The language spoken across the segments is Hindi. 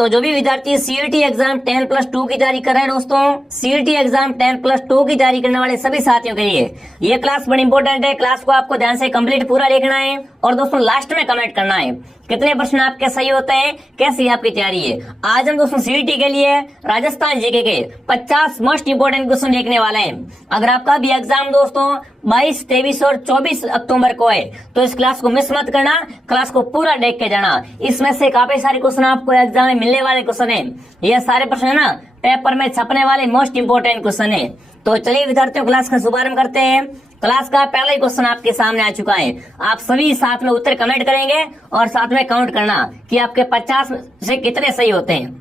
तो जो भी विद्यार्थी सीईटी एग्जाम 10+2 की तैयारी कर रहे हैं दोस्तों, सीईटी एग्जाम 10+2 की तैयारी करने वाले सभी साथियों के लिए ये क्लास बड़ी इंपॉर्टेंट है। क्लास को आपको ध्यान से कंप्लीट पूरा देखना है और दोस्तों लास्ट में कमेंट करना है कितने प्रश्न आपके सही होते हैं, कैसी आपकी तैयारी है। आज हम दोस्तों सीईटी के लिए राजस्थान जीके के 50 मोस्ट इंपोर्टेंट क्वेश्चन देखने वाले हैं। अगर आपका भी एग्जाम दोस्तों 22, 23 और 24 अक्टूबर को है तो इस क्लास को मिस मत करना, क्लास को पूरा देख के जाना। इसमें से काफी सारे क्वेश्चन आपको एग्जाम में मिलने वाले क्वेश्चन है। ये सारे प्रश्न है ना पेपर में छपने वाले मोस्ट इंपोर्टेंट क्वेश्चन है। तो चलिए विद्यार्थियों क्लास का शुभारंभ करते हैं। क्लास का पहला ही क्वेश्चन आपके सामने आ चुका है। आप सभी साथ में उत्तर कमेंट करेंगे और साथ में काउंट करना कि आपके 50 से कितने सही होते हैं।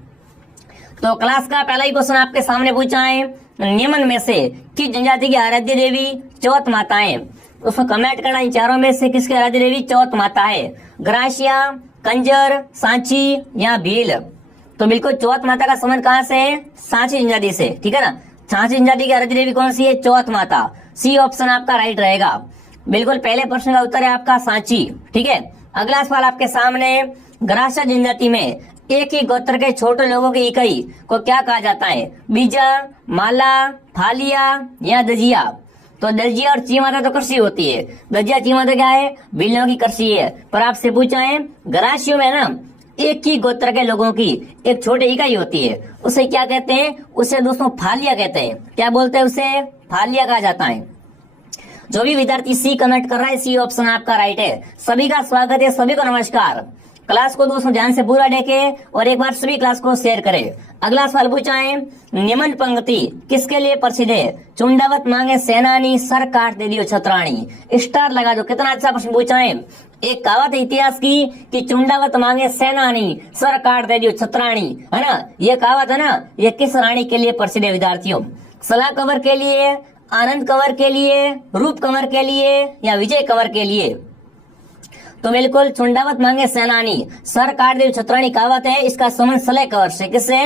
तो क्लास का पहला ही क्वेश्चन आपके सामने पूछा है, निम्न में से किस जनजाति की आराध्य देवी चौथ माता है। उसको कमेंट करना, इन चारों में से किसकी आराध्य देवी चौथ माता है। ग्रासिया, कंजर, सांची या भील। तो बिल्कुल चौथ माता का संबंध कहाँ से है, सांची जनजाति से, ठीक है ना। सांची जनजाति की आराध्य देवी कौन सी है, चौथ माता। सी ऑप्शन आपका राइट रहेगा। बिल्कुल पहले प्रश्न का उत्तर है आपका सांची, ठीक है। अगला सवाल आपके सामने, ग्रासिया जनजाति में एक ही गोत्र के छोटे लोगों की इकाई को क्या कहा जाता है, बीजा, माला, फालिया या दजिया। तो दजिया और चीमाता तो कृषि होती है, दजिया चीमाता क्या है, बिल्लियों की कृषि है। पर आपसे पूछा है ग्रासियों में ना एक ही गोत्र के लोगों की एक छोटी इकाई होती है, उसे क्या कहते हैं, उसे दोस्तों फालिया कहते हैं। क्या बोलते हैं उसे, फालिया कहा जाता है। जो भी विद्यार्थी सी कमेंट कर रहा है सी ऑप्शन आपका राइट है। सभी का स्वागत है, सभी को नमस्कार। क्लास को दोस्तों ध्यान से पूरा देखे और एक बार सभी क्लास को शेयर करें। अगला सवाल पूछा है, निम्न पंक्ति किसके लिए प्रसिद्ध है, चुंडावत मांगे सेनानी, सर काट दे दियो छतरानी। स्टार लगा दो, कितना अच्छा प्रश्न पूछा है। एक कहावत है इतिहास की कि चुंडावत मांगे सेनानी, सर काट दे दियो छतरानी, है ना। ये कहावत है ना, ये किस रानी के लिए प्रसिद्ध है विद्यार्थियों, सलाह कंवर के लिए, आनंद कंवर के लिए, रूप कंवर के लिए या विजय कंवर के लिए। तो बिल्कुल चुंडावत मांगे सेनानी, सर काट दे छतरानी कहावत है, इसका संबंध सलह कंवर से, किससे,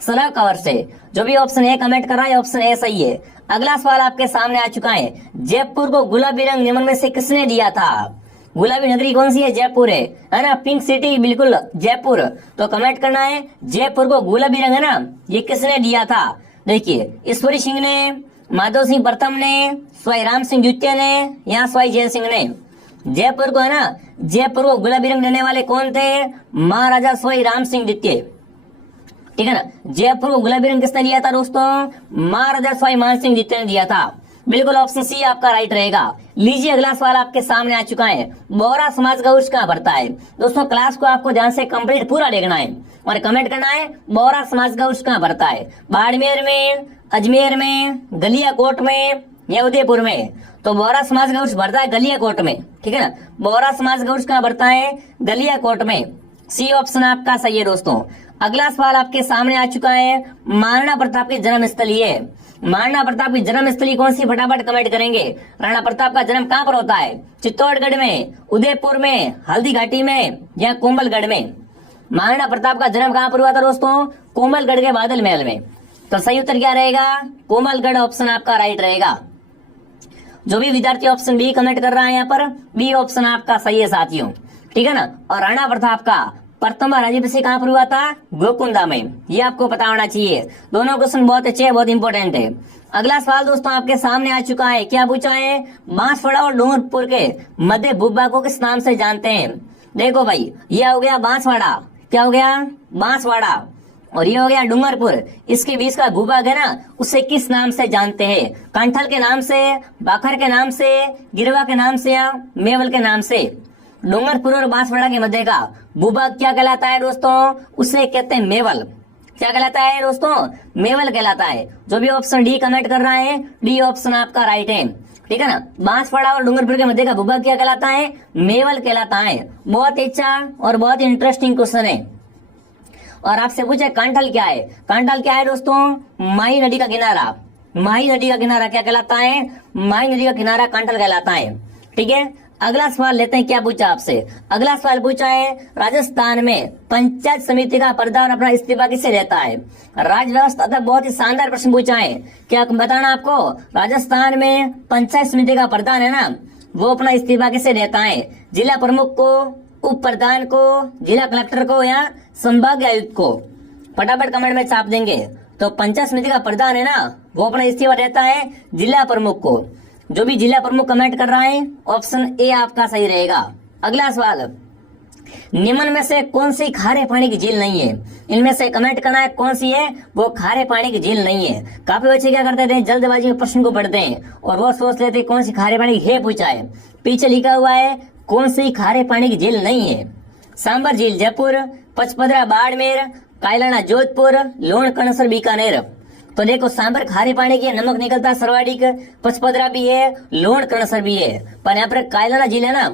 सलह कंवर से। जो भी ऑप्शन ए कमेंट कर रहा है ऑप्शन ए सही है। अगला सवाल आपके सामने आ चुका है, जयपुर को गुलाबी रंग निम्न में से किसने दिया था। गुलाबी नगरी कौन सी है, जयपुर है ना, पिंक सिटी, बिल्कुल जयपुर। तो कमेंट करना है जयपुर को गुलाबी रंग है ना, ये किसने दिया था। देखिए ईश्वरी सिंह ने, माधव सिंह प्रथम ने, स्वाई राम सिंह द्वितीय ने या स्वाई जय सिंह ने। जयपुर को है ना, जयपुर को गुलाबी रंग देने वाले कौन थे, महाराजा स्वाई राम सिंह द्वितीय, ठीक है ना। जयपुर को गुलाबी रंग किसने दिया था दोस्तों, महाराजा स्वाई मान सिंह द्वितीय ने दिया था। बिल्कुल ऑप्शन सी आपका राइट रहेगा। लीजिए अगला सवाल आपके सामने आ चुका है, बोहरा समाज का उर्स कहाँ पड़ता है। दोस्तों क्लास को आपको ध्यान से कंप्लीट पूरा देखना है और कमेंट करना है बोहरा समाज का उर्स कहाँ पड़ता है, बाड़मेर में, अजमेर में, गलियाकोट में या उदयपुर में। तो बोहरा समाज का उर्स बढ़ता है गलियाकोट में, ठीक है ना। बोहरा समाज का उर्स कहाँ बढ़ता है, गलियाकोट में। सी ऑप्शन आपका सही है दोस्तों। अगला सवाल आपके सामने आ चुका है, महाराणा प्रताप की जन्म स्थली है। महाराणा प्रताप की जन्म स्थली कौन सी, फटाफट कमेंट करेंगे। राणा प्रताप का जन्म कहाँ पर होता है, चित्तौड़गढ़ में, उदयपुर में, हल्दी घाटी में या कोमलगढ़ में। महाराणा प्रताप का जन्म कहाँ पर हुआ था दोस्तों, कोमलगढ़ के बादल महल में। तो सही उत्तर क्या रहेगा, कोमलगढ़ ऑप्शन आपका राइट रहेगा। जो भी विद्यार्थी ऑप्शन बी कमेंट कर रहा है यहाँ पर, बी ऑप्शन आपका सही है साथियों, ठीक है ना। और राणा प्रताप का प्रथम राज्याभिषेक कहाँ पर हुआ था, गोकुंदा में, ये आपको पता होना चाहिए। दोनों क्वेश्चन बहुत अच्छे हैं, बहुत इंपॉर्टेंट है। अगला सवाल दोस्तों आपके सामने आ चुका है, क्या पूछा है, बांसवाड़ा और डूंगरपुर के मध्य भूभाग को किस नाम से जानते हैं। देखो भाई ये हो गया बांसवाड़ा, क्या हो गया, बांसवाड़ा, और ये हो गया डूंगरपुर। इसके बीच का भूभाग है ना, उसे किस नाम से जानते हैं, कंठल के नाम से, बाखर के नाम से, गिरवा के नाम से या मेवल के नाम से। डूंगरपुर और बांसवाड़ा के मध्य का भूभाग क्या कहलाता है दोस्तों, उसे कहते हैं मेवल। क्या कहलाता है दोस्तों, मेवल कहलाता है। जो भी ऑप्शन डी कमेंट कर रहा है, डी ऑप्शन आपका राइट है, ठीक है ना। बांसवाड़ा और डूंगरपुर के मध्य का भूभाग क्या कहलाता है, मेवल कहलाता है। बहुत अच्छा और बहुत इंटरेस्टिंग क्वेश्चन है। और आपसे पूछे कांठल क्या है, कांठल क्या है दोस्तों, माही नदी का किनारा। माही नदी का किनारा क्या कहलाता है, माही नदी का किनारा कांठल कहलाता है, ठीक है। अगला सवाल लेते हैं, क्या पूछा आपसे। अगला सवाल पूछा है, राजस्थान में पंचायत समिति का प्रधान अपना इस्तीफा किससे देता है। राज्य व्यवस्था तक बहुत ही शानदार प्रश्न पूछा है। क्या बताना आपको, राजस्थान में पंचायत समिति का प्रधान है ना, वो अपना इस्तीफा किससे देता है, जिला प्रमुख को, उप प्रधान को, जिला कलेक्टर को या संभागीय आयुक्त को। फटाफट कमेंट में छाप देंगे। तो पंचायत समिति का प्रधान है ना, वो अपना इस्तीफा देता है जिला प्रमुख को। जो भी जिला प्रमुख कमेंट कर रहा है, ऑप्शन ए आपका सही रहेगा। अगला सवाल, निम्न में से कौन सी खारे पानी की झील नहीं है? इनमें से कमेंट करना है कौन सी है वो खारे पानी की झील नहीं है। काफी बच्चे क्या करते थे, जल्दबाजी में प्रश्न को पढ़ते हैं और वो सोच लेते कौन सी खारे पानी की है पूछा है। पीछे लिखा हुआ है कौन सी खारे पानी की झील नहीं है। सांबर झील जयपुर, पचपदरा बाड़मेर, कायलाना जोधपुर, लोण कणसर बीकानेर। तो देखो सांबर खारे पानी की है, नमक निकलता सर्वाधिक, पचपदरा भी है, लोण कणसर भी है, पर यहाँ पर कायलाना झील है ना,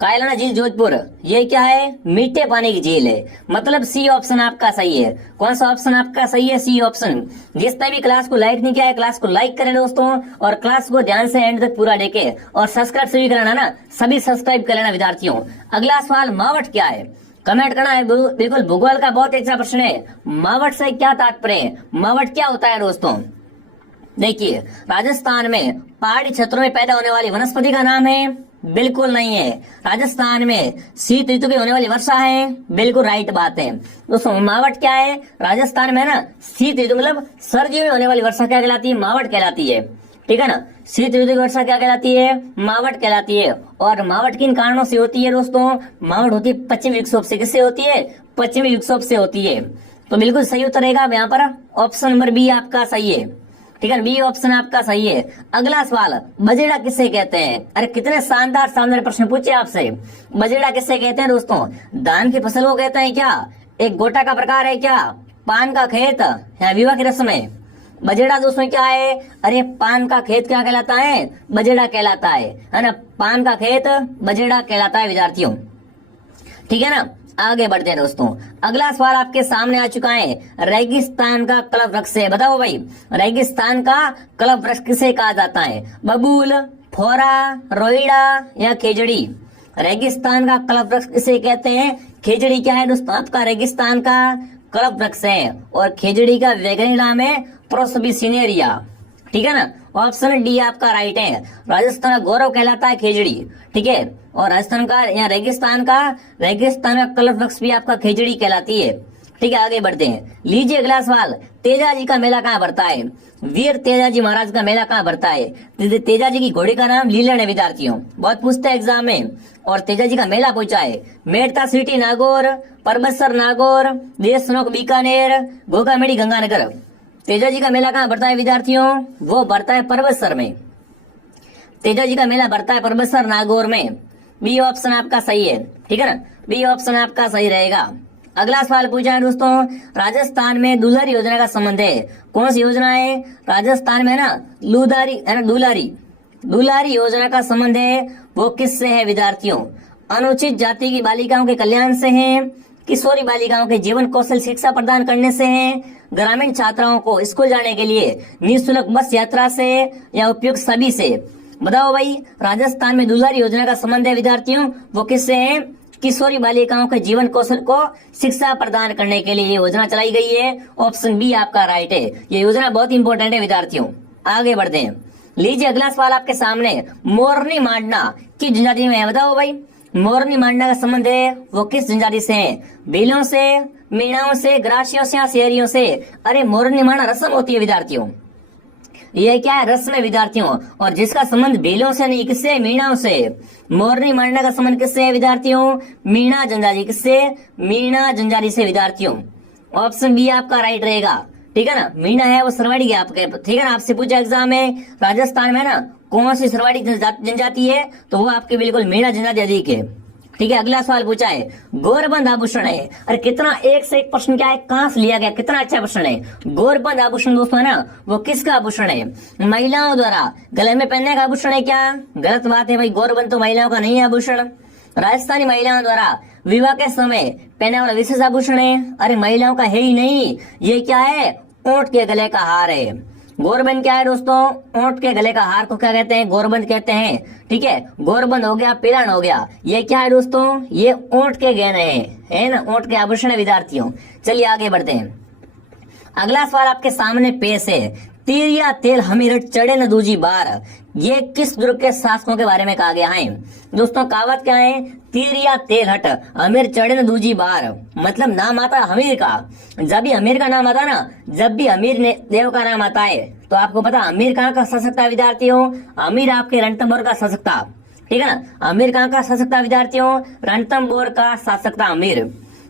कायलाना झील जोधपुर, ये क्या है, मीठे पानी की झील है। मतलब सी ऑप्शन आपका सही है। कौन सा ऑप्शन आपका सही है? C option. जिसने भी क्लास को लाइक नहीं किया है, क्लास को लाइक करें दोस्तों, और क्लास को ध्यान से एंड तक पूरा देखें, और सब्सक्राइब सभी कराना ना, सभी सब्सक्राइब कर लेना विद्यार्थियों। अगला सवाल, मावट क्या है? कमेंट करना है। बिल्कुल भूगोल का बहुत अच्छा प्रश्न है। मावट से क्या तात्पर्य है? मावट क्या होता है दोस्तों? देखिए, राजस्थान में पहाड़ी क्षेत्रों में पैदा होने वाली वनस्पति का नाम है? बिल्कुल नहीं है। राजस्थान में शीत ऋतु में होने वाली वर्षा है? बिल्कुल राइट बात है दोस्तों। मावट क्या है? राजस्थान में ना शीत ऋतु मतलब सर्दियों में होने वाली वर्षा क्या कहलाती है? मावट कहलाती है। ठीक है ना, शीत ऋतु की वर्षा क्या कहलाती है? मावट कहलाती है। और मावट किन कारणों से होती है दोस्तों? मावट होती है पश्चिमी विक्षोभ से। किससे होती है? पश्चिमी विक्षोभ से होती है। तो बिल्कुल सही उत्तर रहेगा यहाँ पर ऑप्शन नंबर बी आपका सही है। ठीक है, बी ऑप्शन आपका सही है। अगला सवाल, बजेड़ा किससे कहते हैं? अरे कितने शानदार शानदार प्रश्न पूछे आपसे। बजेड़ा किससे कहते हैं दोस्तों? धान की फसल को कहते हैं क्या? एक गोटा का प्रकार है क्या? पान का खेत या विवाह की रस्म है? बजेड़ा दोस्तों क्या है? अरे पान का खेत क्या कहलाता है? बजेड़ा कहलाता है ना। पान का खेत बजेड़ा कहलाता है विद्यार्थियों। ठीक है ना, आगे बढ़ते हैं दोस्तों। अगला सवाल आपके सामने आ चुका है, रेगिस्तान का कल्प वृक्ष है। बताओ भाई, रेगिस्तान का कल्प वृक्ष किसे कहा जाता है? बबूल, फोरा, रोइड़ा या खेजड़ी? रेगिस्तान का कल्प वृक्ष किसे कहते हैं? खेजड़ी क्या है दोस्तों? आपका रेगिस्तान का कल्प वृक्ष है, और खेजड़ी का वैज्ञानिक नाम है प्रोसोबिसिनेरिया। ठीक है ना, ऑप्शन डी आपका राइट है। राजस्थान का गौरव कहलाता है खेजड़ी। ठीक है, और राजस्थान का या रेगिस्तान का कल्प वृक्ष भी आपका खेजड़ी कहलाती है। ठीक है, आगे बढ़ते हैं। लीजिए अगला सवाल, तेजाजी का मेला कहाँ भरता है? वीर तेजाजी महाराज का मेला कहाँ भरता है? तेजाजी की घोड़ी का नाम लीलन है विद्यार्थियों, बहुत पूछते हैं एग्जाम में। और तेजाजी का मेला पूछा है, मेड़ता सिटी नागौर, परबतसर नागौर, देशनोक बीकानेर, घोघामेड़ी गंगानगर। तेजाजी का मेला कहाँ भरता है विद्यार्थियों? वो भरता है परबतसर में। तेजाजी का मेला भरता है परबतसर नागौर में। बी ऑप्शन आपका सही है। ठीक है ना, बी ऑप्शन आपका सही रहेगा। अगला सवाल पूछा है दोस्तों, राजस्थान में दुलारी योजना का संबंध है? कौन सी योजना है? राजस्थान में ना दुलारी योजना का संबंध है, वो किससे है विद्यार्थियों? अनुचित जाति की बालिकाओं के कल्याण से है, किशोरी बालिकाओं के जीवन कौशल शिक्षा प्रदान करने से है, ग्रामीण छात्राओं को स्कूल जाने के लिए निःशुल्क बस यात्रा से, या उपयुक्त सभी से? बताओ भाई, राजस्थान में दुलारी योजना का संबंध है विद्यार्थियों, वो किससे है? किशोरी बालिकाओं के जीवन कौशल को शिक्षा प्रदान करने के लिए ये योजना चलाई गई है। ऑप्शन बी आपका राइट है। ये योजना बहुत इंपॉर्टेंट है विद्यार्थियों। आगे बढ़ते हैं। लीजिए अगला सवाल आपके सामने, मोरनी मांडना किस जनजाति में है? बताओ भाई, मोरनी मांडना का संबंध है वो किस जनजाति से है? भीलों से, मीणाओं से, ग्रासियों से या शहरियों से? अरे मोरनी मांडना रस्म होती है विद्यार्थियों, ये क्या है? रस्म है विद्यार्थियों, और जिसका संबंध भीलों से नहीं, किससे? मीणाओं से। मोरनी मांडना का संबंध किससे है विद्यार्थियों? मीणा जनजाति। किससे? मीणा जनजाति से विद्यार्थियों। ऑप्शन बी आपका राइट रहेगा। ठीक है ना, मीणा है वो सरवाड़ी है आपके। ठीक है ना, आपसे पूछा एग्जाम में राजस्थान में ना कौन सी सरवाड़ी जनजाति है, तो वो आपके बिल्कुल मीणा जनजाति अधिक है। ठीक है, अगला सवाल पूछा है, गौरबंद आभूषण है। अरे कितना एक से एक प्रश्न क्या है, कहां से लिया गया, कितना अच्छा प्रश्न है। गौरबंद आभूषण दोस्तों है ना, वो किसका आभूषण है? महिलाओं द्वारा गले में पहनने का आभूषण है क्या? गलत बात है भाई, गौरबंद तो महिलाओं का नहीं है आभूषण। राजस्थानी महिलाओं द्वारा विवाह के समय पहने वाला विशेष आभूषण है। अरे महिलाओं का है ही नहीं, ये क्या है? ऊंट के गले का हार है। गौरबंद क्या है दोस्तों? ऊंट के गले का हार को क्या कहते हैं? गौरबंद कहते हैं। ठीक है, गौरबंद हो गया, पिरान हो गया, ये क्या है दोस्तों? ये ऊंट के गहने है ना, ऊंट के आभूषण है विद्यार्थियों। चलिए आगे बढ़ते हैं। अगला सवाल आपके सामने पेश है, तीर या तेल हमीरट चढ़े न दूजी बार, ये किस दुर्ग के शासकों के बारे में कहा गया है? दोस्तों कहावत क्या है? तीर या तेल हट अमीर चढ़े न दूजी बार, मतलब नाम आता है हमीर का। जब भी अमीर का नाम आता है ना, जब भी अमीर ने देव का नाम आता है तो आपको पता अमीर कहाँ का सशक्ता विद्यार्थी हो? अमीर आपके रणथंभौर का सशक्ता, ठीक है ना। अमीर कहाँ का सशक्ता विद्यार्थी हो? रणथंभौर का सशक्ता अमीर।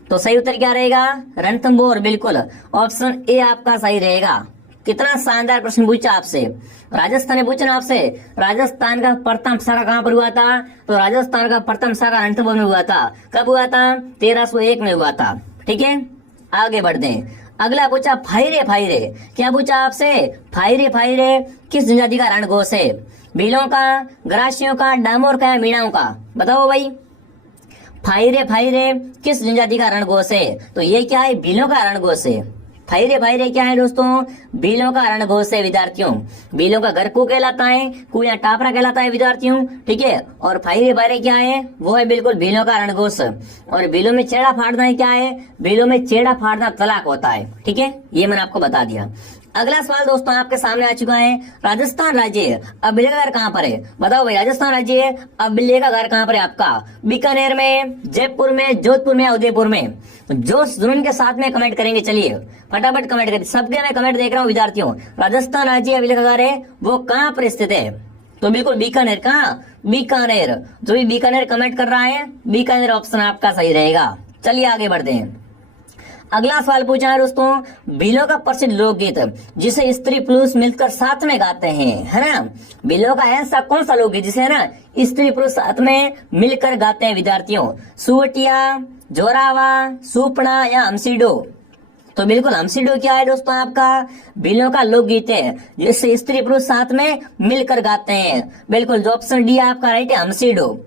तो सही उत्तर क्या रहेगा? रणथंभौर, बिल्कुल ऑप्शन ए आपका सही रहेगा। कितना शानदार प्रश्न पूछा आपसे। राजस्थान ने पूछा ना आपसे, राजस्थान का प्रथम शाखा कहाँ पर हुआ था? तो राजस्थान का प्रथम शाखा रणथंभौर में हुआ था। कब हुआ था? 1301 में हुआ था। ठीक है, आगे बढ़ते हैं। अगला पूछा फाइरे फाइरे, क्या पूछा आपसे? फाइरे फाइरे किस जनजाति का रणघोष है? भीलों का, ग्रासियों का, डामोर का या मीणाओं का? बताओ भाई, फाइरे फाइरे किस जनजाति का रणघोष है? तो ये क्या है? भीलों का रणघोष है। फाइरे फाइरे क्या है दोस्तों? भीलों का रणघोष है विद्यार्थियों। भीलों का घर को कहलाता है, कु या टापरा कहलाता है विद्यार्थियों, ठीक है। और फाइरे फाइरे क्या है? वो है बिल्कुल भीलों का रणघोष। और भीलों में छेड़ा फाड़ना है, क्या है? भीलों में छेड़ा फाड़ना तलाक होता है, ठीक है, ये मैंने आपको बता दिया। अगला सवाल दोस्तों आपके सामने आ चुका है। राजस्थान राज्य अबिले का घर कहाँ पर है? बताओ भाई, राजस्थान राज्य अबिले का घर कहाँ पर है आपका? बीकानेर में, जयपुर में, जोधपुर में या उदयपुर में? जो जुनून के साथ में कमेंट करेंगे, चलिए फटाफट कमेंट करें। सबके मैं कमेंट देख रहा हूँ विद्यार्थियों। राजस्थान राज्य अबिले का घर है वो कहाँ पर स्थित है? तो बिल्कुल बीकानेर। कहाँ? बीकानेर। जो भी बीकानेर कमेंट कर रहा है, बीकानेर ऑप्शन आपका सही रहेगा। चलिए आगे बढ़ते हैं। अगला सवाल पूछा है दोस्तों, भीलों का प्रसिद्ध लोकगीत जिसे स्त्री पुरुष मिलकर साथ में गाते हैं, है ना? भीलों का ऐसा कौन सा लोकगीत जिसे है ना स्त्री पुरुष साथ में मिलकर गाते हैं विद्यार्थियों? सुवटिया, जोरावा, सुपना या हमसीडो? तो बिल्कुल हमसीडो क्या है दोस्तों आपका? भीलों का लोकगीत है जिससे स्त्री पुरुष साथ में मिलकर गाते हैं। बिल्कुल, जो ऑप्शन डी आपका राइट है, हमसीडो।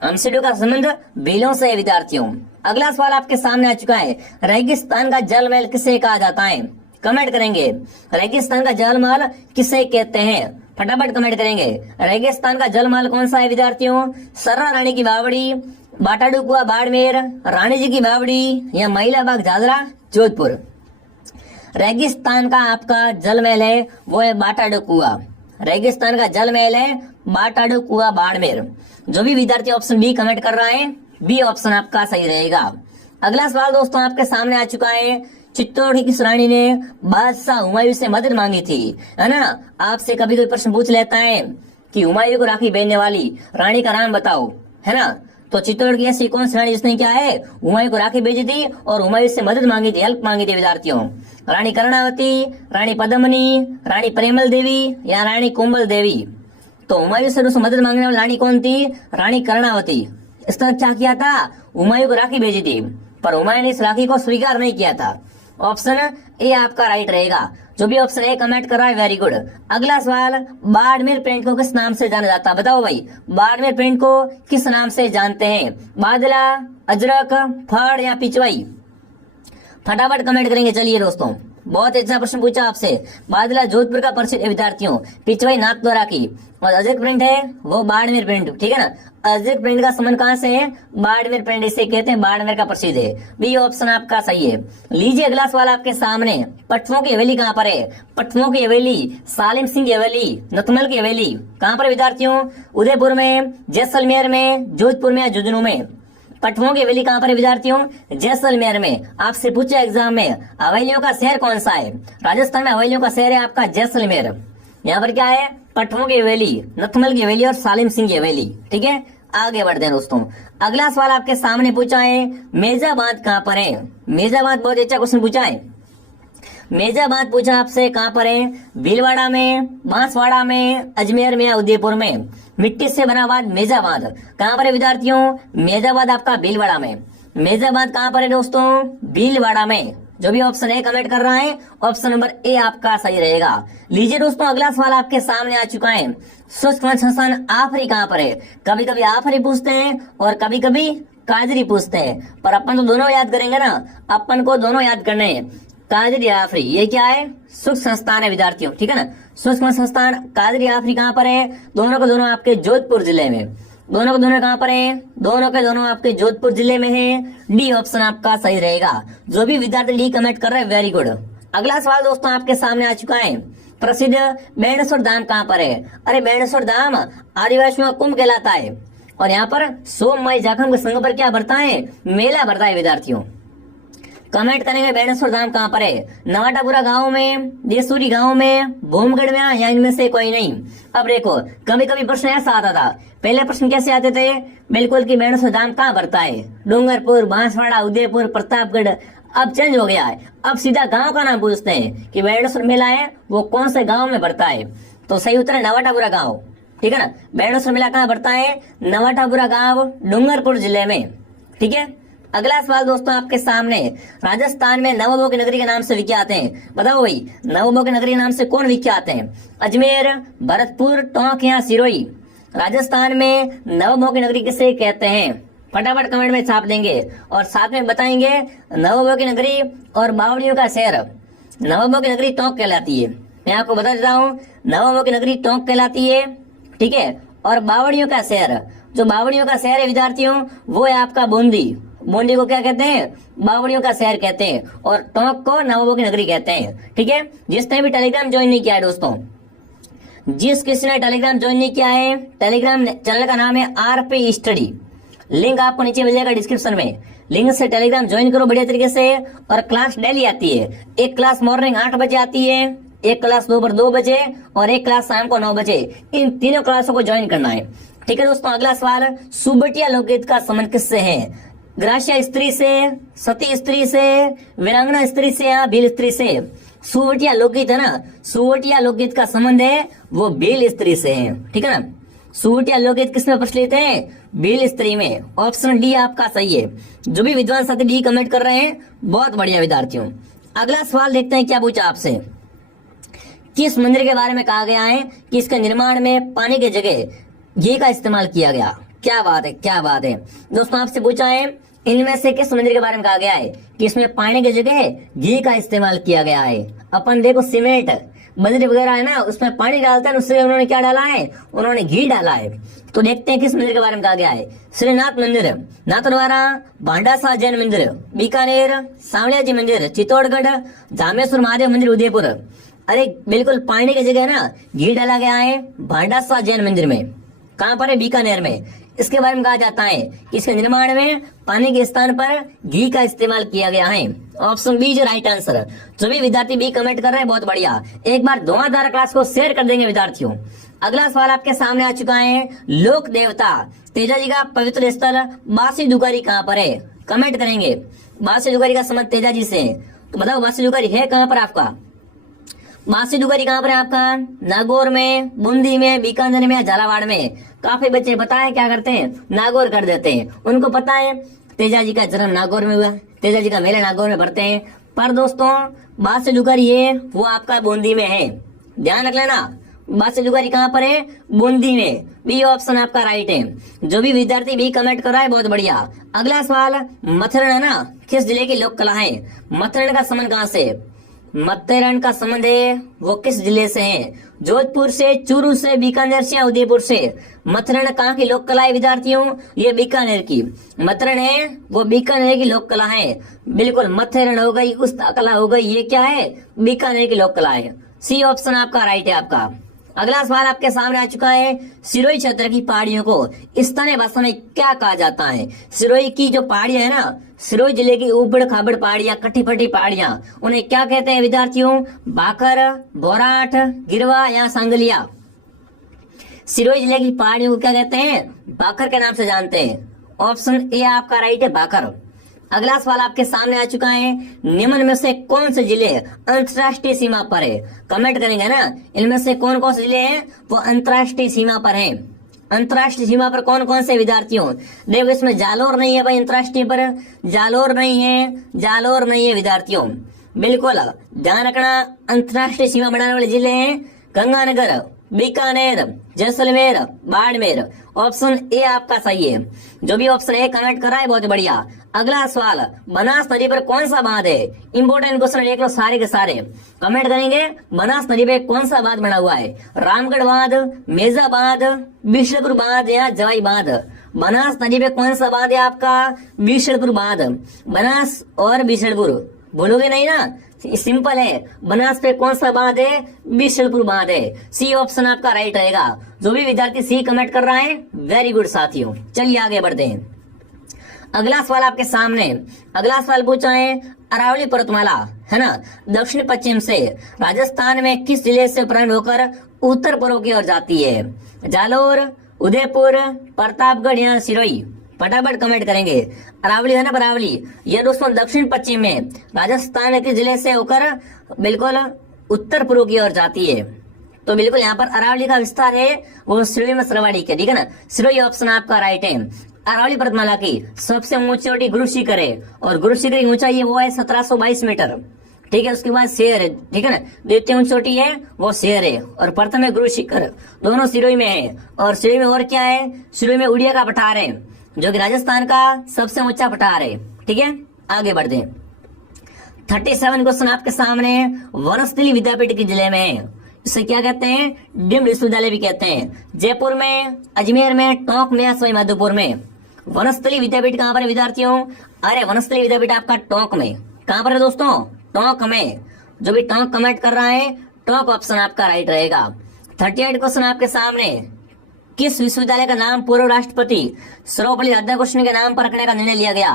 हमसीडो का संबंध भीलों से है विद्यार्थियों। अगला सवाल आपके सामने आ चुका है। रेगिस्तान का जल महल किसे कहा जाता है? कमेंट करेंगे। रेगिस्तान का जल महल किसे कहते हैं? फटाफट कमेंट करेंगे। रेगिस्तान का जल महल कौन सा है विद्यार्थियों? सर्रा रानी की बावड़ी, बाटाडू कुआ बाड़मेर, रानी जी की बावड़ी या महिला बाग झादरा जोधपुर? रेगिस्तान का आपका जल महल है वो है बाटाडू कुआ। रेगिस्तान का जल महल है बाटाडू कुआ बाड़मेर। जो भी विद्यार्थी ऑप्शन बी कमेंट कर रहा है, बी ऑप्शन आपका सही रहेगा। अगला सवाल दोस्तों आपके सामने आ चुका है। चित्तौड़ की किस रानी ने बादशाह हुमायूं से मदद मांगी थी, है ना? आपसे कभी कोई प्रश्न पूछ लेता है कि हुमायूं को राखी भेजने वाली रानी का नाम बताओ, है ना? तो चित्तौड़ की ऐसी कौन सी रानी जिसने क्या है हुमायूं को राखी भेजी थी और हुमायूं से मदद मांगी थी, हेल्प मांगी थी विद्यार्थियों? रानी कर्णावती, रानी पद्मनी, रानी प्रेमल देवी या रानी कोमल देवी? तो हुमायूं से दोस्तों मदद मांगने वाली रानी कौन थी? रानी कर्णावती। इसने क्या किया था? हुमायूं को राखी भेजी थी, पर हुमायूं ने इस राखी को स्वीकार नहीं किया था। ऑप्शन ए आपका राइट रहेगा। जो भी ऑप्शन ए कमेंट कर रहा है, वेरी गुड। अगला सवाल, बाड़मेर पेंट को किस नाम से जाना जाता है? बताओ भाई, बाड़मेर पेंट को किस नाम से जानते हैं? बादला, अजरक, फड़ या पिचवाई? फटाफट कमेंट करेंगे। चलिए दोस्तों, बहुत अच्छा प्रश्न पूछा आपसे। बादला जोधपुर का प्रसिद्ध विद्यार्थियों, पिचवाई नाथद्वारा की, और अजरक प्रिंट है वो बाड़मेर प्रिंट, ठीक है ना? अजरक प्रिंट का संबंध कहाँ से है? बाड़मेर प्रिंट, इसे कहते हैं बाड़मेर का प्रसिद्ध है। बी ऑप्शन आपका सही है। लीजिए अगला सवाल आपके सामने। पटवों की हवेली कहाँ पर है? पटवों की हवेली, सालिम सिंह की हवेली, नथमल की हवेली कहाँ पर विद्यार्थियों? उदयपुर में, जैसलमेर में, जोधपुर में या झुंझुनू में? पटवों की हवेली कहाँ पर है विद्यार्थियों? जैसलमेर में। आपसे पूछा एग्जाम में हवेलियों का शहर कौन सा है? राजस्थान में हवेलियों का शहर है आपका जैसलमेर। यहाँ पर क्या है? पटवों की हवेली, नथमल की हवेली और सालिम सिंह की हवेली, ठीक है। आगे बढ़ते हैं दोस्तों। अगला सवाल आपके सामने पूछा है, मेजाबाद कहाँ पर है? मेजाबाद बहुत अच्छा क्वेश्चन पूछा है। मेजाबाद पूछा आपसे कहाँ पर है? भीलवाड़ा में, बांसवाड़ा में, अजमेर में या उदयपुर में? मिट्टी से बना बाद मेजाबाद कहाँ पर है विद्यार्थियों? मेजाबाद आपका भीलवाड़ा में। मेजाबाद कहाँ पर है दोस्तों? भीलवाड़ा में। जो भी ऑप्शन ए कमेंट कर रहा है, ऑप्शन नंबर ए आपका सही रहेगा। लीजिए दोस्तों, अगला सवाल आपके सामने आ चुका है। शुष्क संस्थान आफरी कहाँ पर है? कभी कभी आफरी पूछते हैं और कभी कभी काजरी पूछते हैं, पर अपन तो दोनों याद करेंगे ना, अपन को दोनों याद करने हैं। काजरी आफरी ये क्या है? शुष्क संस्थान है विद्यार्थियों, ठीक है ना? शुष्क संस्थान काजरी आफरी कहाँ पर है? दोनों के दोनों आपके जोधपुर जिले में। दोनों के दोनों कहाँ पर है? दोनों के दोनों आपके जोधपुर जिले में है। डी ऑप्शन आपका सही रहेगा। जो भी विद्यार्थी डी कमेंट कर रहे हैं, वेरी गुड। अगला सवाल दोस्तों आपके सामने आ चुका है। प्रसिद्ध बेणेश्वर धाम कहाँ पर है? अरे बेणेश्वर धाम आदिवासियों का कुंभ कहलाता है और यहाँ पर सोम माई जाखम के संग पर क्या भरता है? मेला भरता है विद्यार्थियों। कमेंट करेंगे बेणेश्वर धाम कहाँ पर है? नवाटापुरा गांव में, देसूरी गांव में, भूमगढ़ में, या इनमें से कोई नहीं। अब देखो कभी कभी प्रश्न ऐसा आता था, पहले प्रश्न कैसे आते थे? बिल्कुल कि बेणेश्वर धाम कहाँ भरता है? डूंगरपुर, बांसवाड़ा, उदयपुर, प्रतापगढ़। अब चेंज हो गया है, अब सीधा गांव का नाम पूछते हैं कि बेणेश्वर मेला है वो कौन से गांव में भरता है। तो सही उत्तर है नवाटापुरा गांव, ठीक है ना। बेणेश्वर मेला कहाँ भरता है? नवाटापुरा गांव, डूंगरपुर जिले में, ठीक है। अगला सवाल दोस्तों आपके सामने, राजस्थान में नवबों की नगरी के नाम से विख्यात हैं। बताओ भाई नवबों की नगरी के नाम से कौन विख्यात है? अजमेर, भरतपुर, टोंक या सिरोही। राजस्थान में नवबों की नगरी किसे कहते हैं? फटाफट कमेंट में छाप देंगे और साथ में बताएंगे नवबों की नगरी और बावड़ियों का शहर। नवबों की नगरी टोंक कहलाती है, मैं आपको बता देता हूँ। नवबों की नगरी टोंक कहलाती है, ठीक है। और बावड़ियों का शहर, जो बावड़ियों का शहर है विद्यार्थियों, वो है आपका बूंदी। बूंदी को क्या कहते हैं? बावड़ियों का शहर कहते हैं और टोंक को नवबों की नगरी कहते हैं, ठीक है। जिसने भी टेलीग्राम ज्वाइन नहीं किया है दोस्तों, जिस किसी ने टेलीग्राम ज्वाइन नहीं किया है, टेलीग्राम चैनल का नाम है आरपी स्टडी, लिंक आपको नीचे मिल जाएगा डिस्क्रिप्शन में। लिंक से टेलीग्राम ज्वाइन करो बढ़िया तरीके से। और क्लास डेली आती है, एक क्लास मॉर्निंग 8 बजे आती है, एक क्लास दोपहर 2 बजे और एक क्लास शाम को 9 बजे। इन तीनों क्लासों को ज्वाइन करना है, ठीक है दोस्तों। अगला सवाल, सुबटिया लोकगीत का संबंध किससे है? ग्राह्य स्त्री से, सती स्त्री से, वीरांगना स्त्री से या भील स्त्री से? सुवटिया लोकगीत है ना, सुवटिया लोकगीत का संबंध है वो भील स्त्री से है, ठीक है ना। सुवटिया लोकगीत किसमें प्रचलित है? भील स्त्री में। ऑप्शन डी आपका सही है। जो भी विद्वान साथी डी कमेंट कर रहे हैं बहुत बढ़िया विद्यार्थियों। अगला सवाल देखते हैं क्या पूछा आपसे। किस मंदिर के बारे में कहा गया है कि इसके निर्माण में पानी की जगह घी का इस्तेमाल किया गया? क्या बात है, क्या बात है दोस्तों। आपसे पूछा है इनमें से किस मंदिर के बारे में कहा गया है कि इसमें पानी की जगह घी का इस्तेमाल किया गया है? अपन देखो सीमेंट मंदिर वगैरह है ना, उसमें पानी डालते हैं, उससे उन्होंने क्या डाला है? उन्होंने घी डाला है। तो देखते हैं किस मंदिर के बारे में कहा गया है। श्रीनाथ मंदिर, नाथद्वारा, भांडासा जैन मंदिर, बीकानेर, सांवलिया जी मंदिर, चित्तौड़गढ़, जामेश्वर महादेव मंदिर, उदयपुर। अरे बिल्कुल पानी की जगह ना घी डाला गया है भांडासा जैन मंदिर में। कहाँ पर है? बीकानेर में। इसके बारे में कहा जाता है कि इसके निर्माण में पानी के स्थान पर घी का इस्तेमाल किया गया है। ऑप्शन बी जो राइट आंसर। जो भी विद्यार्थी बी कमेंट कर रहे हैं बहुत बढ़िया। एक बार धुआंधार क्लास को शेयर कर देंगे विद्यार्थियों। अगला सवाल आपके सामने आ चुका है, लोक देवता तेजाजी का पवित्र स्थल बासी दुगारी कहाँ पर है? कमेंट करेंगे। बासी दुगारी का संबंध तेजाजी से, तो बताओ बासी दुगारी है कहाँ पर आपका? बासी दुगारी कहाँ पर है आपका? नागौर में, बूंदी में, बीकानेर में या झालावाड़ में? काफी बच्चे पता है क्या करते हैं? नागौर कर देते हैं। उनको पता है तेजाजी का जन्म नागौर में हुआ, तेजाजी का मेला नागौर में भरते हैं। पर दोस्तों बासी दुगारी है वो आपका बूंदी में है, ध्यान रख लेना। बासी दुगारी कहाँ पर है? बूंदी में। बी ऑप्शन आपका राइट है। जो भी विद्यार्थी बी कमेंट कर रहा है बहुत बढ़िया। अगला सवाल, मथुरण है ना, किस जिले की लोक कला है? मथुरण का संबंध कहाँ से? मथुरण का संबंध है वो किस जिले से है? जोधपुर से, चूरू से, बीकानेर से या उदयपुर से? मथुरण कहाँ की लोक कला है विद्यार्थियों? ये बीकानेर की। मथुरण है वो बीकानेर की लोक कला है। बिल्कुल मथुरण हो गई, कुछ कला हो गई, ये क्या है? बीकानेर की लोक कला है। सी ऑप्शन आपका राइट है आपका। अगला सवाल आपके सामने आ चुका है, सिरोही क्षेत्र की पहाड़ियों को स्थानीय भाषा में क्या कहा जाता है? सिरोही की जो पहाड़ियां है ना, सिरोही जिले की ऊबड़ खाबड़ पहाड़ियां, कटी फटी पहाड़ियां, उन्हें क्या कहते हैं विद्यार्थियों? भाकर, बोराट, गिरवा या सांगलिया? सिरोही जिले की पहाड़ियों को क्या कहते हैं? भाकर के नाम से जानते हैं। ऑप्शन ए आपका राइट है, भाकर। अगला सवाल आपके सामने आ चुका है, निम्न में से कौन से जिले अंतर्राष्ट्रीय सीमा पर है? कमेंट करेंगे ना, इनमें से कौन कौन से जिले हैं वो अंतर्राष्ट्रीय सीमा पर हैं? अंतर्राष्ट्रीय सीमा पर कौन कौन से विद्यार्थियों? देखो इसमें जालोर नहीं है भाई, अंतर्राष्ट्रीय पर जालोर नहीं है, जालोर नहीं है विद्यार्थियों। बिल्कुल ध्यान रखना, अंतर्राष्ट्रीय सीमा बनाने वाले जिले हैं गंगानगर, बीकानेर, जैसलमेर, बाड़मेर। ऑप्शन ए आपका सही है। जो भी ऑप्शन ए कमेंट कर रहा है बहुत बढ़िया। अगला सवाल, बनास नदी पर कौन सा बांध है? इंपोर्टेंट क्वेश्चन देख लो सारे के सारे। कमेंट करेंगे बनास नदी पे कौन सा बांध बना हुआ है? रामगढ़ बांध, मेजा बांध, बिशनपुर बांध या जवाई बांध? बनास नदी पे कौन सा बांध है आपका? बिशनपुर बांध। बनास और बिशनपुर भूलोगे नहीं ना, सिंपल है, बनास पे कौन सा बांध है, बिशनपुर बांध है। सी ऑप्शन आपका राइट रहेगा। जो भी विद्यार्थी सी कमेंट कर रहा है, वेरी गुड साथियों। चलिए आगे बढ़ते हैं। अगला सवाल आपके सामने, अगला सवाल पूछा है अरावली पर्वतमाला है ना, दक्षिण पश्चिम से राजस्थान में किस जिले से प्रारंभ होकर उत्तर पूर्व की ओर जाती है? जालोर, उदयपुर, प्रतापगढ़ या सिरोही? फटाफट कमेंट करेंगे। अरावली है ना, अरावली, ये दोस्तों दक्षिण पश्चिम में राजस्थान के जिले से होकर बिल्कुल उत्तर पूर्व की ओर जाती है। तो बिल्कुल यहाँ पर अरावली का विस्तार है वो सिरोही में सरवाड़ी के, ठीक है ना। सिरोही ऑप्शन आपका राइट है। अरावली पर्वतमाला की सबसे ऊंची चोटी गुरु शिखर है और गुरु शिखर की ऊंचाई है वो है 1722 मीटर, ठीक है। उसके बाद शेर है, ठीक है ना। द्वितीय ऊंची चोटी है वो शेर है और प्रथम है गुरु शिखर, दोनों सिरोही में है। और सिरोही में और क्या है, सिरोही में उड़िया का पठार है जो कि राजस्थान का सबसे ऊंचा पठार है, ठीक है। आगे बढ़ते हैं। 37 क्वेश्चन आपके सामने, वनस्थली विद्यापीठ के जिले में है, इसे क्या कहते हैं, डीम्ड विश्वविद्यालय भी कहते हैं। जयपुर में, अजमेर में, टोंक में या सवाई माधोपुर में? वनस्थली विद्यापीठ कहाँ पर है विद्यार्थियों? अरे वनस्थली विद्यापीठ आपका टोंक में। कहाँ पर है दोस्तों? टोंक में। जो भी टोंक कमेंट कर रहा है, टोंक ऑप्शन आपका राइट रहेगा। 38 क्वेश्चन आपके सामने, किस विश्वविद्यालय का नाम पूर्व राष्ट्रपति सर्वपल्ली राधाकृष्णन के नाम पर रखने का निर्णय लिया गया?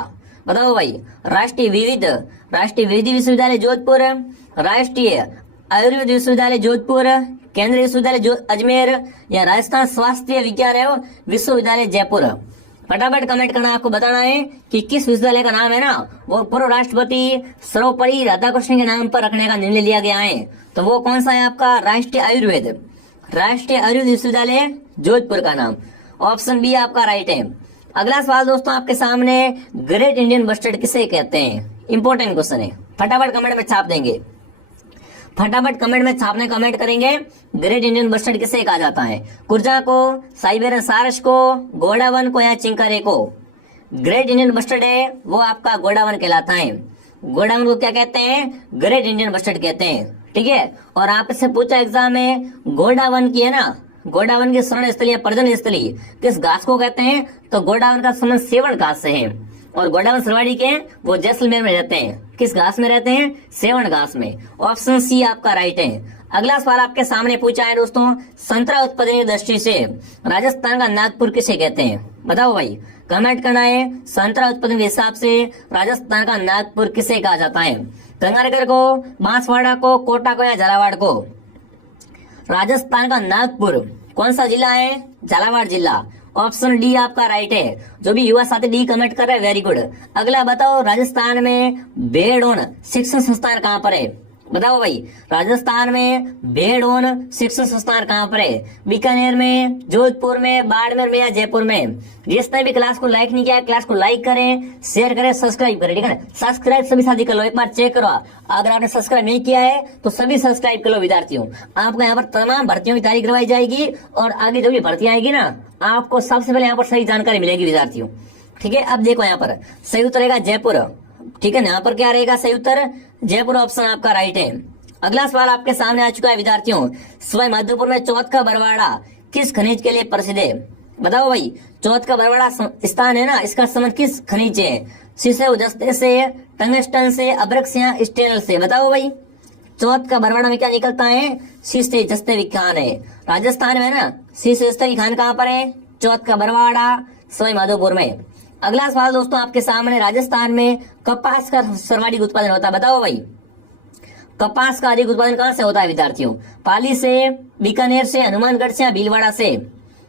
बताओ भाई। राष्ट्रीय विधि विश्वविद्यालय जोधपुर, राष्ट्रीय आयुर्वेद विश्वविद्यालय जोधपुर, केंद्रीय विश्वविद्यालय अजमेर या राजस्थान स्वास्थ्य विज्ञान एवं विश्वविद्यालय जयपुर? फटाफट कमेंट करना, आपको बताना है कि किस विश्वविद्यालय का नाम है ना वो पूर्व राष्ट्रपति सर्वपल्ली राधाकृष्णन के नाम पर रखने का निर्णय लिया गया है। तो वो कौन सा है आपका? राष्ट्रीय आयुर्वेद विश्वविद्यालय जोधपुर का नाम। ऑप्शन बी आपका राइट है। अगला सवाल दोस्तों आपके सामने, ग्रेट इंडियन बस्टर्ड किसे कहते हैं? इंपॉर्टेंट क्वेश्चन है, फटाफट कमेंट में छाप देंगे। फटाफट कमेंट में छापने कमेंट करेंगे, ग्रेट इंडियन बस्टर्ड किसे कहा जाता है? कुर्जा को, साइबेरियन सारस को, गोडावन को या चिंकारे को? ग्रेट इंडियन बस्टर्ड है वो आपका गोडावन कहलाता है। गोडावन को क्या कहते हैं? ग्रेट इंडियन बस्टर्ड कहते हैं, ठीक है। और आपसे पूछा एग्जाम में, गोडावन की है ना, गोडावन की शरण स्थली या पर्यटन स्थली किस घास को कहते हैं? तो गोडावन का संबंध सेवण घास से है और गोडावन सरवाड़ी के वो जैसलमेर में रहते हैं। किस घास में रहते हैं? सेवण घास में। ऑप्शन सी आपका राइट है। अगला सवाल आपके सामने पूछा है दोस्तों, संतरा उत्पादन की दृष्टि से राजस्थान का नागपुर किसे कहते हैं? बताओ भाई, कमेंट करना है। संतरा उत्पादन के हिसाब से राजस्थान का नागपुर किसे कहा जाता है? गंगानगर को, बांसवाड़ा को, कोटा को या झालावाड़ को? राजस्थान का नागपुर कौन सा जिला है? झालावाड़ जिला। ऑप्शन डी आपका राइट है। जो भी युवा साथी डी कमेंट कर रहे हैं, वेरी गुड। अगला बताओ, राजस्थान में बेड़ोन शिक्षण संस्थान कहाँ पर है? बताओ भाई, राजस्थान में बेड़ोन शिक्षण संस्थान कहाँ पर है? बीकानेर में, जोधपुर में, बाड़मेर में या जयपुर में? जिसने भी क्लास को लाइक नहीं किया, क्लास को लाइक करें, शेयर करें, सब्सक्राइब करें, ठीक है ना। सब्सक्राइब सभी साथी कर लो, एक बार चेक करो। अगर आपने सब्सक्राइब नहीं किया है तो सभी सब्सक्राइब कर लो विद्यार्थियों। आपको यहाँ पर तमाम भर्तियों की तैयारी करवाई जाएगी और आगे जो भी भर्तियां आएगी ना, आपको सबसे पहले यहाँ पर सही जानकारी मिलेगी विद्यार्थियों, ठीक है। अब देखो यहाँ पर सही उत्तर रहेगा जयपुर, ठीक है ना। यहाँ पर क्या रहेगा सही उत्तर? जयपुर ऑप्शन आपका राइट है। अगला सवाल आपके सामने आ चुका है विद्यार्थियों, सवाई माधोपुर में चौथ का बरवाड़ा किस खनिज के लिए प्रसिद्ध है? बताओ भाई, चौथ का बरवाड़ा स्थान है ना, इसका संबंध किस खनिज से है? शीशे जस्ते से, टंगस्टन से, अब्रक्स या स्टेनल से? बताओ भाई, चौथ का बरवाड़ा में क्या निकलता है? शीशे जस्ते विखान है। राजस्थान में ना शीशे जस्ते विखान कहाँ पर है? चौथ का बरवाड़ा सवाई माधोपुर में। अगला सवाल दोस्तों आपके सामने, राजस्थान में कपास का सर्वाधिक उत्पादन होता है? बताओ भाई, कपास का अधिक उत्पादन कहाँ से होता है विद्यार्थियों? पाली से, बीकानेर से, हनुमानगढ़ से या भीलवाड़ा से?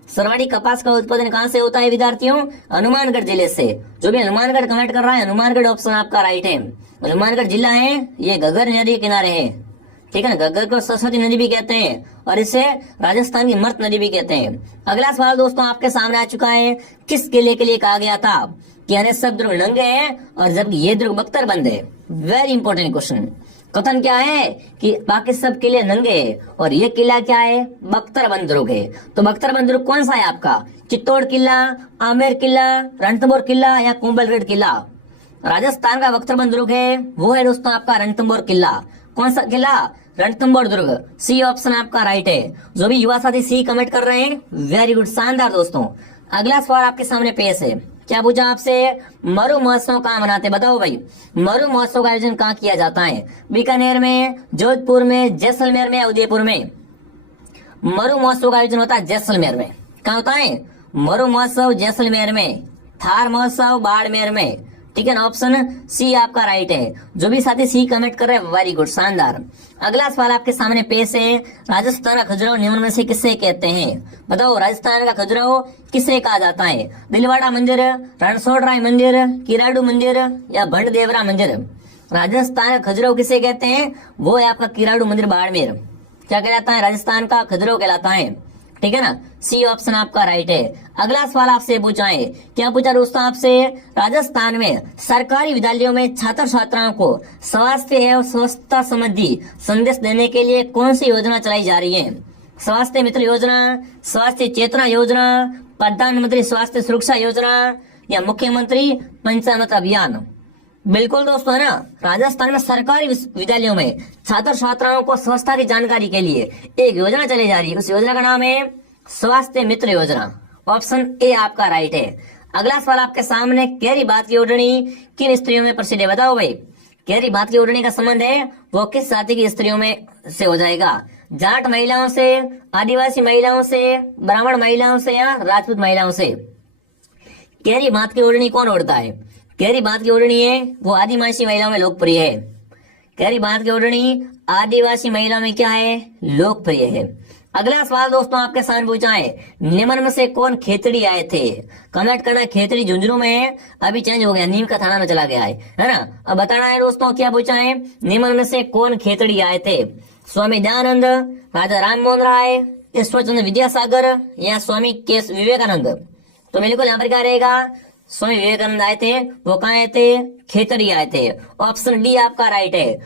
सर्वाधिक कपास का उत्पादन कहाँ से होता है विद्यार्थियों? हनुमानगढ़ जिले से। जो भी हनुमानगढ़ कमेंट कर रहा है, हनुमानगढ़ ऑप्शन आपका राइट है। हनुमानगढ़ जिला है, ये घग्गर नदी के किनारे है, ठीक है ना। घग्गर को सरस्वती नदी भी कहते हैं और इसे राजस्थान की मर्त नदी भी कहते हैं। अगला सवाल दोस्तों आपके सामने आ चुका है, किस किले के लिए कहा गया था कि अन्य सब दुर्ग नंगे हैं और जबकि ये दुर्ग बख्तरबंद है? Very important question. कथन क्या है कि बाकी सब किले नंगे हैं और ये किला क्या है? बख्तरबंद दुर्ग है। तो बख्तरबंद दुर्ग कौन सा है आपका? चित्तौड़ किला, आमेर किला, रणथंभौर किला या कुंभलगढ़ किला? राजस्थान का बख्तरबंद दुर्ग है वो है दोस्तों आपका रणथंभौर किला। कौन सा किला? रणथंभौर दुर्ग। सी ऑप्शन आपका राइट है। जो भी युवा साथी सी कमेंट कर रहे हैं, वेरी गुड, शानदार दोस्तों। अगला सवाल आपके सामने पेश है, क्या पूछा आपसे, मरु महोत्सव कहाँ मनाते, बताओ भाई। मरु महोत्सव का आयोजन कहाँ किया जाता है, बीकानेर में, जोधपुर में, जैसलमेर में, उदयपुर में। मरु महोत्सव का आयोजन होता है जैसलमेर में। कहाँ होता है, मरु महोत्सव जैसलमेर में। थार महोत्सव बाड़मेर में। ठीक है ना, ऑप्शन सी आपका राइट है। जो भी साथी सी कमेंट कर रहे हैं वेरी गुड, शानदार। अगला सवाल आपके सामने पेश है, राजस्थान का खजुराहो निम्न में से किसे कहते हैं, बताओ। राजस्थान का खजुराहो किसे कहा जाता है, दिलवाड़ा मंदिर, रणछोड़राय मंदिर, किराडू मंदिर या भंडदेवरा मंदिर। राजस्थान का खजुराहो किसे कहते हैं, वो है आपका किराडू मंदिर बाड़मेर। क्या कहलाता है, राजस्थान का खजुराहो कहलाता है। ठीक है ना, सी ऑप्शन आपका राइट है। अगला सवाल आपसे पूछा है, क्या पूछा दोस्तों आपसे, राजस्थान में सरकारी विद्यालयों में छात्र छात्राओं को स्वास्थ्य एवं स्वच्छता संबंधी संदेश देने के लिए कौन सी योजना चलाई जा रही है, स्वास्थ्य मित्र योजना, स्वास्थ्य चेतना योजना, प्रधानमंत्री स्वास्थ्य सुरक्षा योजना या मुख्यमंत्री पंचामृत अभियान। बिल्कुल दोस्तों, है ना, राजस्थान में सरकारी विद्यालयों में छात्र छात्राओं को स्वच्छता की जानकारी के लिए एक योजना चलाई जा रही है। उस योजना का नाम है स्वास्थ्य मित्र योजना। ऑप्शन ए आपका राइट है। अगला सवाल आपके सामने, कैरी बात की ओढ़नी किन स्त्रियों में प्रसिद्ध है, बताओ भाई। कैरी बात की ओढ़नी का संबंध है वो किस जाति की स्त्रियों में से हो जाएगा, जाट महिलाओं से, आदिवासी महिलाओं से, ब्राह्मण महिलाओं से या राजपूत महिलाओं से। कैरी बात की ओढ़नी कौन ओढ़ता है, कैरी बात की ओढ़नी है वो आदिवासी महिलाओं में लोकप्रिय है। कैरी बात की ओढ़नी आदिवासी महिलाओं में क्या है, लोकप्रिय है। अगला सवाल दोस्तों आपके सामने पूछा है, निम्न में से कौन खेतड़ी आए थे, कमेंट करना। खेतड़ी झुंझुनू में है, अभी चेंज हो गया, नीम का थाना में चला गया है ना। अब बताना है दोस्तों क्या पूछा है, निम्न में से कौन खेतड़ी आए थे, स्वामी दयानंद, राजा राम मोहन राय, ईश्वरचंद्र विद्यासागर या स्वामी केस विवेकानंद। तो बिल्कुल यहाँ पर क्या रहेगा, स्वामी विवेकानंद आए थे, वो कहाँ आए थे, खेतड़ी आए थे। ऑप्शन डी आपका राइट है।